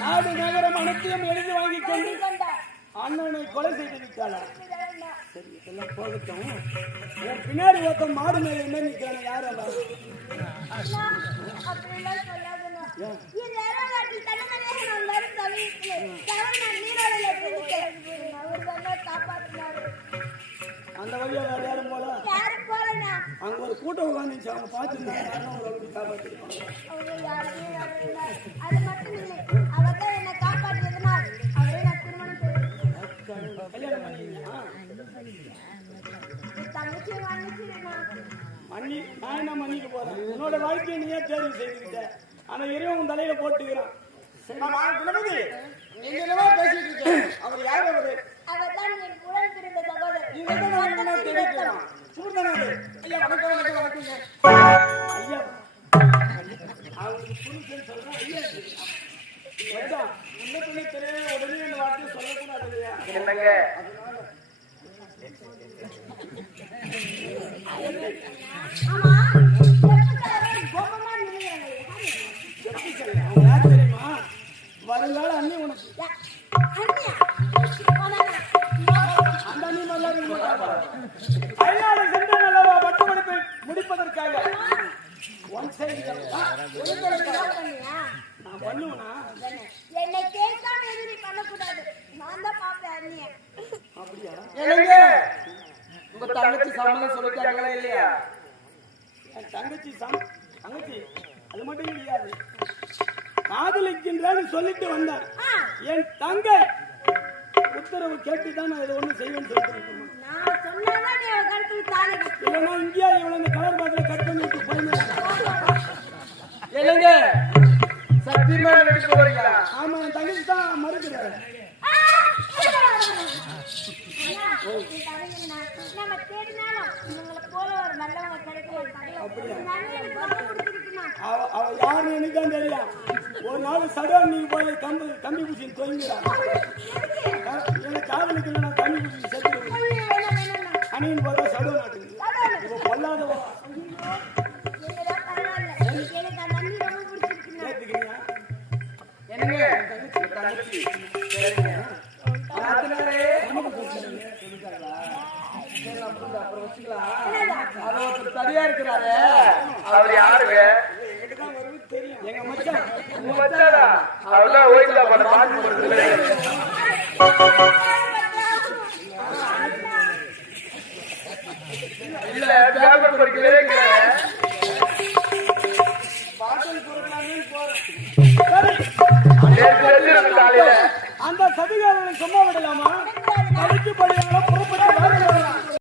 நாடு நகரம் அனைத்தையும் எழுதி வாங்கி கொண்டு அண்ணனை கொலை செய்து விட்டாளா? சரி, இதெல்லாம் போகட்டும். பின்னாடி ஒருத்தன் மாடு மேல என்ன நிற்கிறான? யார் அவன்? அந்த வழியா வேற யாரும் போல அங்க ஒரு கூட்டம் உட்காந்துச்சு. அவங்க பார்த்துருந்தாங்க. கல்யாணம் பண்ணிக்கிறீங்களா? மன்னி நான் என்ன மன்னிக்க போறேன்? உன்னோட வாழ்க்கையை நீயே தேர்வு செய்துக்கிட்ட. ஆனா இறைவன் உன் தலையில போட்டுக்கிறான். நீங்க என்னவா பேசிட்டு இருக்கீங்க? அவர் யார்? அவரு உடனே அந்த வார்த்தையை சொல்லக்கூடாது இல்லையா? நான் பண்ணுவேனா? என்னை கேட்காம எதுவும் நீ பண்ணக்கூடாது. நான் தான் பாப்பேன் அண்ணிய. அப்படியா? என்னங்க உங்க தங்கச்சி சம்மதம் சொல்லிட்டாங்களா இல்லையா? என் தங்கச்சி தங்கச்சி அது மட்டும் கிடையாது, காதலிக்கின்றான்னு சொல்லிட்டு வந்தேன். என் தங்கை உத்தரவு கேட்டுதான் நான் இதை ஒண்ணு செய்வேன்னு சொல்லிட்டு நான் சொன்னாதான் நீ அவ கழுத்துல தாலி கட்டு. இல்லைன்னா இங்கேயா இவனை இந்த கலர் பாட்டில கட் பண்ணி விட்டு போயிருந்தேன். என்னங்க சத்தியமா நினைச்சு போறீங்களா? ஆமா, என் தங்கச்சி தான் மறுக்கிறாரு. நம்ம தேடினாலும் இவங்களை போல ஒரு நல்லவங்க கிடைக்கல. அவ யாருன்னு எனக்கு தான் தெரியும். ஒரு நாள் சடன் நீ போய் கம்பி பூசி தொங்குறான். எனக்கு காதலுக்கு நான் கம்பி பூசி செத்துருவேன். அணியின் போதா சடன் நாட்டுங்க இவ பொல்லாதவா. ஏத்துக்கிறீங்க? என்னங்க தங்கச்சி சரிங்க நாத்தனாரே அப்புறம் வச்சுக்கலாம். அது ஒருத்தர் தனியா இருக்கிறாரு. அவர் யாருங்க? எனக்குதான் வருவது தெரியும். எங்க மச்சான். உங்க மச்சானா? அவர்தான் ஓய்வுல பண்ண பாட்டு கொடுத்துருக்காரு. இல்ல பேப்பர் படிக்கவே பாட்டல் பொறுக்கலாமே போறேன். காலையில அந்த சதிகாரனை சும்மா விடலாமா? படிச்சு படியாலும்